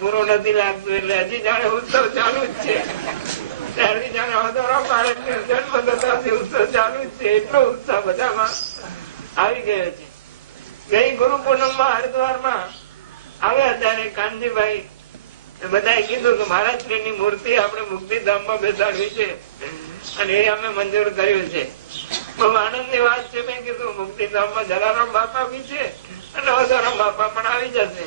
પૂરો નથી લાગતો એટલે હજી જાણે ઉત્સવ ચાલુ જ છે. ત્યારથી જાણે અધરો પાડે જન્મ થતાથી ઉત્સવ ચાલુ જ છે. એટલો ઉત્સાહ બધામાં આવી ગયો છે. ગઈ ગુરુ પૂનમ માં હરિદ્વાર માં આવ્યા ત્યારે કાનજીભાઈ બધાએ કીધું કે મહારાજની મૂર્તિ આપણે મુક્તિધામ માં બેસાડવી છે અને એ અમે મંજૂર કર્યું છે. બહુ આનંદ ની વાત છે. મેં કીધું મુક્તિધામ માં જલારામ બાપા બી છે અને અધરામ બાપા પણ આવી જશે.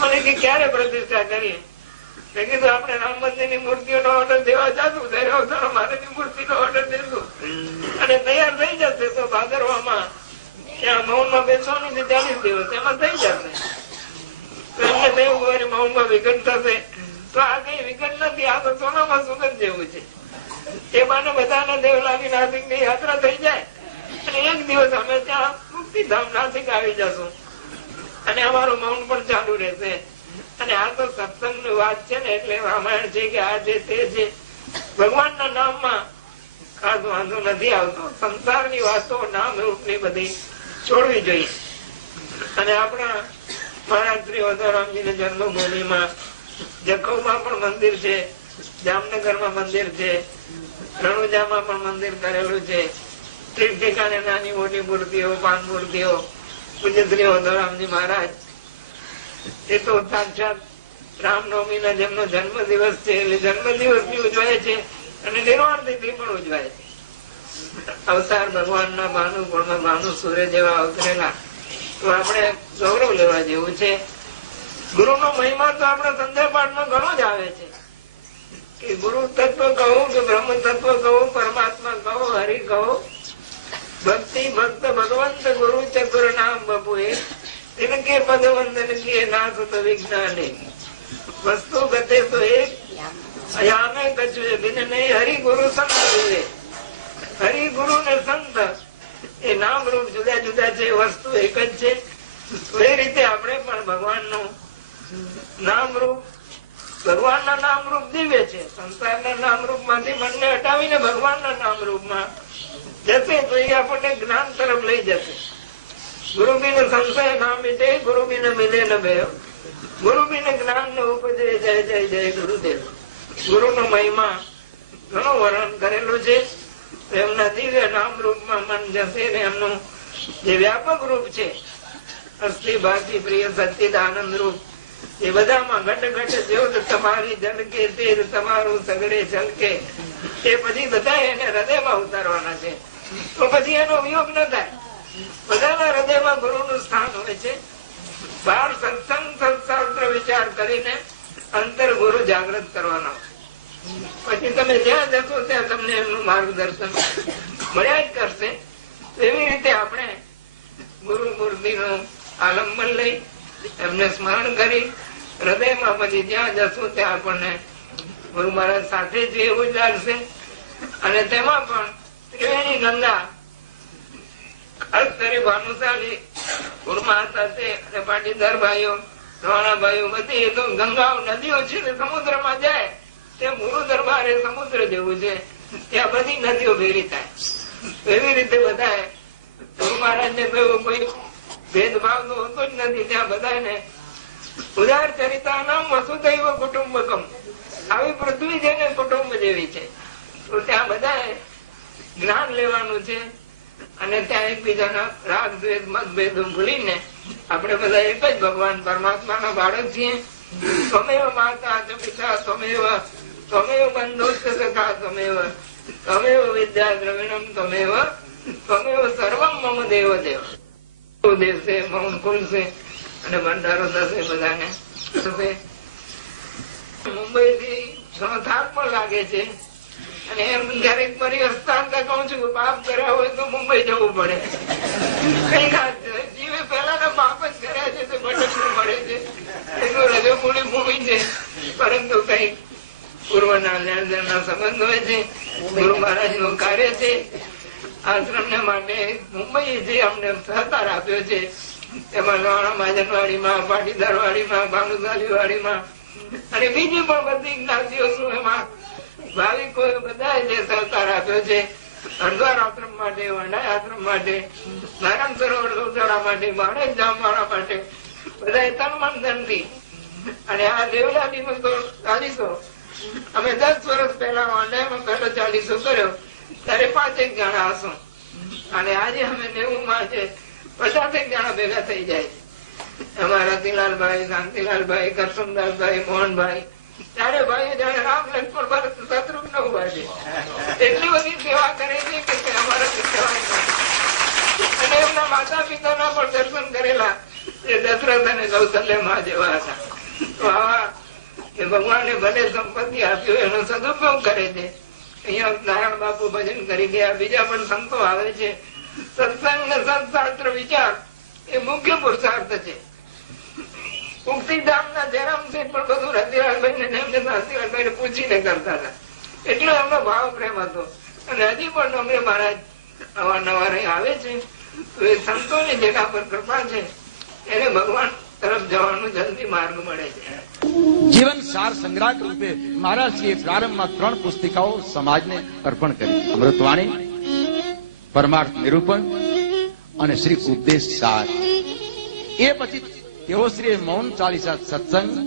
મને કે ક્યારે પ્રતિષ્ઠા કરીએ? મેં કીધું આપણે રામ મંદિર ની મૂર્તિઓ નો ઓર્ડર દેવા જશું ત્યારે અવતારો મહારાજની મૂર્તિ નો ઓર્ડર દેશું અને તૈયાર થઈ જશે તો ભાદરવામાં ત્યાં મૌન માં બેસવાનું છે 40 દિવસ એમાં થઈ જશે. એમને દેવું મૌન માં વિઘન થશે તો આ કઈ વિઘન નથી. આ તો સોનામાં સુગંધ જેવું છે. એ બાને બધાને દેવલાની નાસિક ની યાત્રા થઈ જાય અને એક દિવસ અમે ત્યાં મુક્તિધામ નાસિક આવી જશું અને અમારું મૌન પણ ચાલુ રહેશે. અને આ તો સત્સંગ ની વાત છે ને એટલે રામાયણ છે કે આ છે તે છે. ભગવાન ના નામ માં ખાસ વાંધો નથી આવતો. સંસાર ની વાતો નામ રૂપ ની બધી છોડવી જોઈએ. અને આપણા મહારાજ શ્રી વોઢરામજી ની જન્મભૂમિમાં જખૌમાં પણ મંદિર છે, જામનગર માં મંદિર છે, રણુજામાં પણ મંદિર કરેલું છે. ઠેકાણે નાની મોટી મૂર્તિઓ, પાન મૂર્તિઓ. પૂજ્ય શ્રી વોઢરામજી મહારાજ એ તો સાક્ષાત રામનવમી ના જેમનો જન્મ દિવસ છે એટલે જન્મ દિવસ ની ઉજવાય છે અને નિર્વાણ તિથિ પણ ઉજવાય છે. અવતાર ભગવાન ના ભાનુ પૂર્ણ ભાનુ સૂર્ય જેવા અવતરેલા તો આપણે ગૌરવ લેવા જેવું છે. ગુરુ નો મહિમા તો આપણે સંધ્યા પાઠ માં ઘણો જ આવે છે કે ગુરુ તત્વ કહું કે બ્રહ્મ તત્વ કહું, પરમાત્મા કહું, હરિ કહું, ભક્તિ ભક્ત ભગવંત ગુરુ ચતુર નામ બપુએ इनके पद वंदन किए नाथ तो विज्ञाने वस्तु गते तो एक अयामे कछुए बिन नहीं हरि गुरु संत हुए. हरि गुरु ने संत એ નામ રૂપ જુદા જુદા છે, વસ્તુ એક જ છે. એ રીતે આપણે પણ ભગવાન નું નામ રૂપ, ભગવાન ના નામ રૂપ દિવ્ય છે. સંસાર ના નામ રૂપ માંથી મનને હટાવીને ભગવાન ના નામ રૂપ માં જશે તો એ આપણને જ્ઞાન તરફ લઈ જશે. ગુરુ બિન સંશય ના મિટે, ગુરુ બિન મિલે ન ભય, ગુરુ બિન જ્ઞાન ન ઉપજે. જય જય જય ગુરુદેવ. ગુરુ નો મહિમા ઘણો વર્ણન કરેલું છે. એમના દિવ્ય નામ રૂપમાં મન જશે ને એમનું જે વ્યાપક રૂપ છે અસ્થિ ભાતિ પ્રિય સચિદ આનંદ રૂપ એ બધામાં ઘટ ઘટ જ્યોત તમારી જલકે તેર તમારું સગડે છલકે. એ પછી બધા એને હૃદયમાં ઉતારવાના છે તો પછી એનો વિયોગ ન થાય. બધાના હૃદયમાં ગુરુ નું સ્થાન હોય છે. બહાર સત્સંગ સત્શાસ્ત્ર વિચાર કરીને અંતર ગુરુ જાગૃત કરવાનો. પછી તમે જ્યાં જશો ત્યાં તમને એમનું માર્ગદર્શન મળ્યા જ કરશે. એવી રીતે આપણે ગુરુ મૂર્તિ નું આલંબન લઈ એમને સ્મરણ કરી હૃદયમાં પછી જ્યાં જશું ત્યાં આપણને ગુરુ મહારાજ સાથે જ એવું જ લાગશે. અને તેમાં પણ ત્રિવેણી ગંગા ભાનુશાલી ગુરુમાં સાથે અને પાટીદાર ભાઈઓ, રવાણા ભાઈઓ બધી એ તો ગંગાઓ નદીઓ છે ને સમુદ્રમાં જાય તે ગુરુ દરબાર એ સમુદ્ર જેવું છે. ત્યાં બધી નદીઓ ભેરી થાય. એવી રીતે બધા ગુરુ મહારાજ ને કોઈ ભેદભાવ તો હોતો જ નથી. ત્યાં બધાને ઉદાર ચરિતા નામ વસુધૈવ કુટુંબકમ, આવી પૃથ્વી છે ને કુટુંબ જેવી છે. તો ત્યાં બધા જ્ઞાન લેવાનું છે અને ત્યાં એકબીજાના રાગ દ્વેષ મતભેદો ભૂલીને આપણે બધા એક જ ભગવાન પરમાત્મા ના બાળક છીએ. ત્વમેવ માતા ચ પિતા ત્વમેવ ત્વમેવ બંધુશ્ચ સખા ત્વમેવ ત્વમેવ વિદ્યા દ્રવિણમ ત્વમેવ ત્વમેવ સર્વમ મમ દેવ દેવ. દેશે મૌન ખુલશે અને ભંડારો થશે બધાને. મુંબઈ થી ઘણો થાક પણ લાગે છે અને એમ ક્યારેક ફરી હસ્તાંતર કહું છું પાપ કર્યા હોય તો મુંબઈ જવું પડે. કઈ જીવે પેલા પાપ જ કર્યા છે તો ભટકવું પડે છે. એટલું રજોગુણી ભૂમિ છે પરંતુ કઈ પૂર્વના લેણદેણના સંબંધ હોય છે. ગુરુ મહારાજ નું કાર્ય છે. આશ્રમ ને માટે મુંબઈ જે અમને સહકાર આપ્યો છે એમાં મહાજનવાડીમાં, પાટીદાર વાડીમાં, ભાનુશાલી વાડીમાં અને બીજી પણ બધી જ્ઞાતિઓ શું એમાં ભાવિકો બધા જે સહકાર આપ્યો છે. હરદ્વાર આશ્રમ માટે, વંડાઈ આશ્રમ માટે, નારાયણ સરોવર ગૌશાળા માટે, બાળક જામવાળા માટે બધા તન મન ધનથી અને આ દેવલાની નો તો ચાલીસો અમે 10 વર્ષ પહેલા ઓનલાઈન પહેલો ચાલીસો કર્યો ત્યારે 5 જણા હશું અને આજે અમે 90 માં છે 50 જણા ભેગા થઈ જાય છે અમારા રતિલાલભાઈ, શાંતિલાલભાઈ, કરસમદાસભાઈ, મોહનભાઈ, ત્યારે ભાઈઓ જાણે રામ લક્ષ્મણ ભરત શત્રુઘ્ન ઉભા છે. એટલી બધી સેવા કરે છે કે અમારા અને એમના માતા પિતાના પણ દર્શન કરેલા એ દશરથ અને કૌશલ્યમાં જેવા હતા. તો આવા ભગવાને ભલે સંપત્તિ આપ્યો એનો સદુપયોગ કરે છે. અહીંયા નારાયણ બાપુ ભજન કરી ગયા, બીજા પણ સંતો આવે છે. સત્સંગ ને સત્શાસ્ત્ર વિચાર એ મુખ્ય પુરુષાર્થ છે. મુક્તિધામ ના જયરામસિંહ પણ બધું રતિલાલભાઈ ને શાંતિલાલભાઈ પૂછીને કરતા હતા. એટલો એમનો ભાવ પ્રેમ હતો. અને હજી પણ ડોંગરે મહારાજ અવારનવાર આવે છે. તો એ સંતોની જેના પર કૃપા છે એને ભગવાન તરફ જવાનું જલ્દી માર્ગ મળે છે. જીવન સાર સંગ્રાહક રૂપે મહારાજજીએ પ્રારંભમાં 3 પુસ્તિકાઓ સમાજને અર્પણ કરી. અમૃતવાણી, પરમાર્થ નિરૂપણ અને શ્રી ઉપદેશ સાર. એ પછી તેઓ શ્રી મૌન ચાલીસા સત્સંગ